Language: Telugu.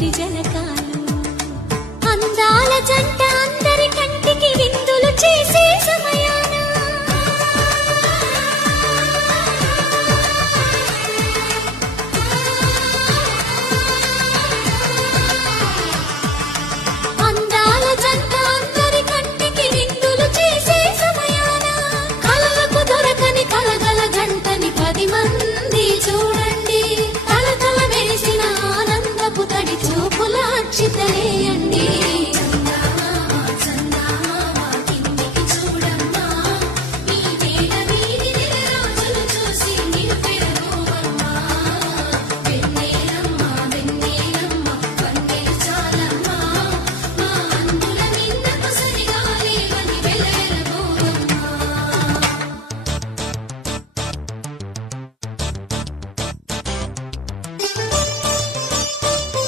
తొలి జనకాలు అందాల జంట అందరి కంటికి విందులు చేసే సమయాన అందాల జంట అందరి కంటికి విందులు చేసే సమయాన కలలకు దొరకని కలగల గంటని 10 మంది చూడండి తల తల మెరిసిన ఆనందపు తడి చూపుల అక్షితలే